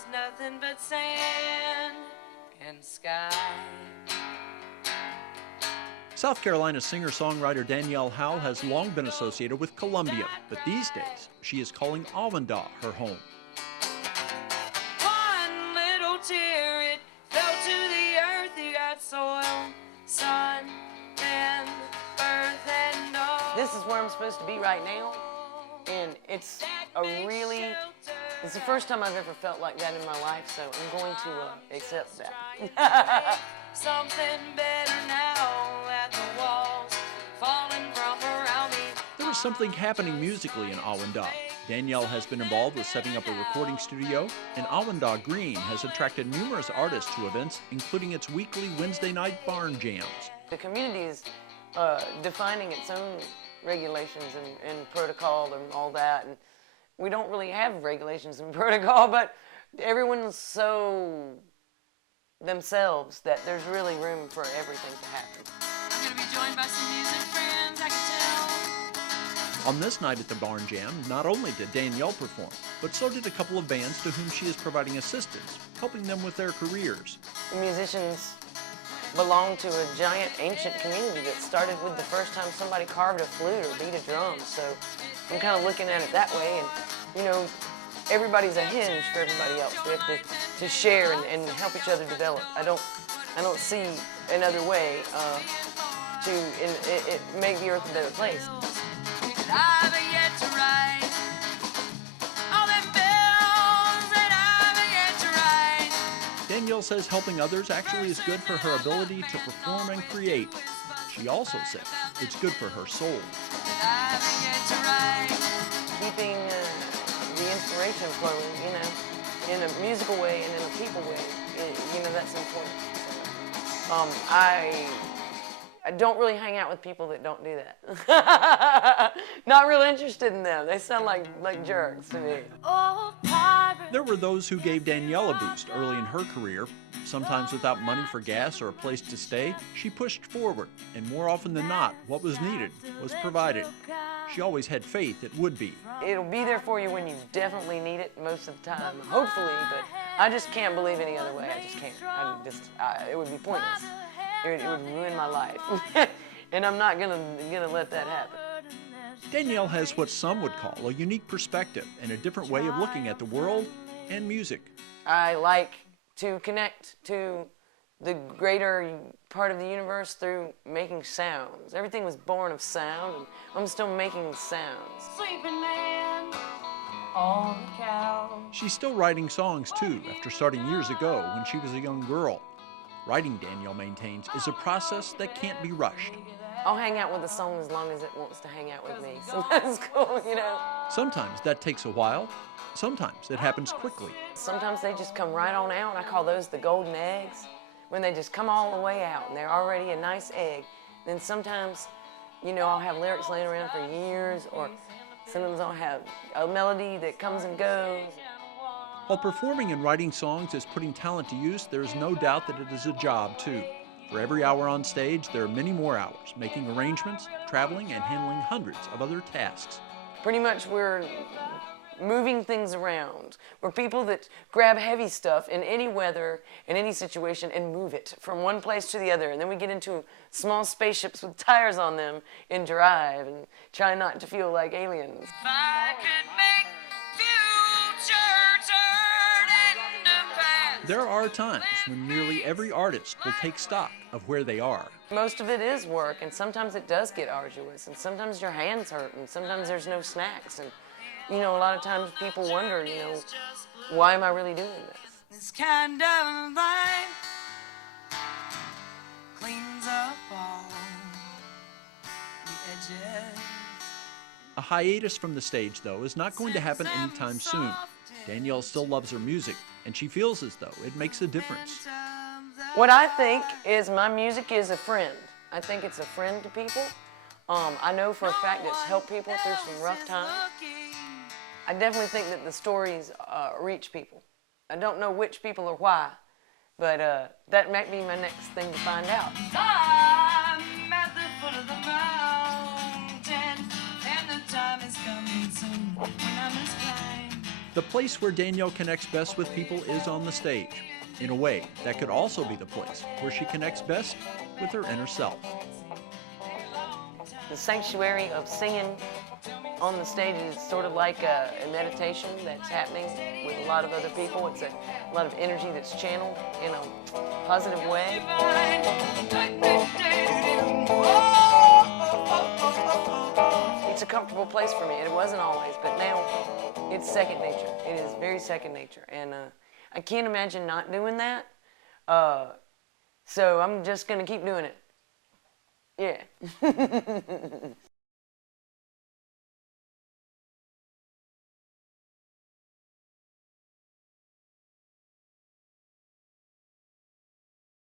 was nothing but sand and sky. South Carolina singer-songwriter Danielle Howle has long been associated with Columbia, but these days she is calling Awendaw her home. One little tear, it fell to the earth. You got soil, sun, and earth and all. This is where I'm supposed to be right now, and it's the first time I've ever felt like that in my life, so I'm going to accept that. Something better now at the walls falling from around me. There is something happening musically in Awendaw. Danielle has been involved with setting up a recording studio, and Awendaw Green has attracted numerous artists to events, including its weekly Wednesday night barn jams. The community is defining its own regulations and protocol and all that, and we don't really have regulations and protocol, but everyone's so themselves that there's really room for everything to happen. I'm going to be joined by some music friends, I can tell. On this night at the Barn Jam, not only did Danielle perform, but so did a couple of bands to whom she is providing assistance, helping them with their careers. The musicians belong to a giant ancient community that started with the first time somebody carved a flute or beat a drum, so I'm kind of looking at it that way, and you know, everybody's a hinge for everybody else. We have to share and help each other develop. I don't see another way to make the earth a better place. I've yet to write all them bills that I've yet to write. Danielle says helping others actually is good for her ability to perform and create. She also says it's good for her soul. I've yet to write. Keeping the inspiration flowing, you know, in a musical way and in a people way, you know, that's important. So, I don't really hang out with people that don't do that. Not real interested in them. They sound like jerks to me. Oh, There were those who gave Danielle a boost early in her career. Sometimes without money for gas or a place to stay, she pushed forward, and more often than not, what was needed was provided. She always had faith it would be. It'll be there for you when you definitely need it most of the time, hopefully, but I just can't believe any other way. I just can't. It would be pointless. It would ruin my life, and I'm not gonna let that happen. Danielle has what some would call a unique perspective and a different way of looking at the world and music. I like to connect to the greater part of the universe through making sounds. Everything was born of sound, and I'm still making sounds. sleeping man on the couch. She's still writing songs too, after starting years ago when she was a young girl. Writing, Danielle maintains, is a process that can't be rushed. I'll hang out with a song as long as it wants to hang out with me. So that's cool, you know. Sometimes that takes a while. Sometimes it happens quickly. Sometimes they just come right on out. I call those the golden eggs, when they just come all the way out and they're already a nice egg. Then sometimes, you know, I'll have lyrics laying around for years, or sometimes I'll have a melody that comes and goes. While performing and writing songs is putting talent to use, there is no doubt that it is a job too. For every hour on stage, there are many more hours, making arrangements, traveling, and handling hundreds of other tasks. Pretty much we're moving things around. We're people that grab heavy stuff in any weather, in any situation, and move it from one place to the other. And then we get into small spaceships with tires on them and drive and try not to feel like aliens. If I could make future turn into past. There are times when nearly every artist will take stock of where they are. Most of it is work, and sometimes it does get arduous, and sometimes your hands hurt, and sometimes there's no snacks. And you know, a lot of times people wonder, you know, why am I really doing this? This kind of life cleans up all the edges. A hiatus from the stage, though, is not going to happen anytime soon. Danielle still loves her music, and she feels as though it makes a difference. What I think is my music is a friend. I think it's a friend to people. I know for a fact it's helped people through some rough times. I definitely think that the stories reach people. I don't know which people or why, but that might be my next thing to find out. I'm at the foot of the mountain, and the time is coming soon when I must climb. The place where Danielle connects best with people is on the stage. In a way, that could also be the place where she connects best with her inner self. The sanctuary of singing on the stage is sort of like a meditation that's happening with a lot of other people. It's a lot of energy that's channeled in a positive way. It's a comfortable place for me. It wasn't always, but now it's second nature. It is very second nature, and I can't imagine not doing that. So I'm just gonna keep doing it. Yeah.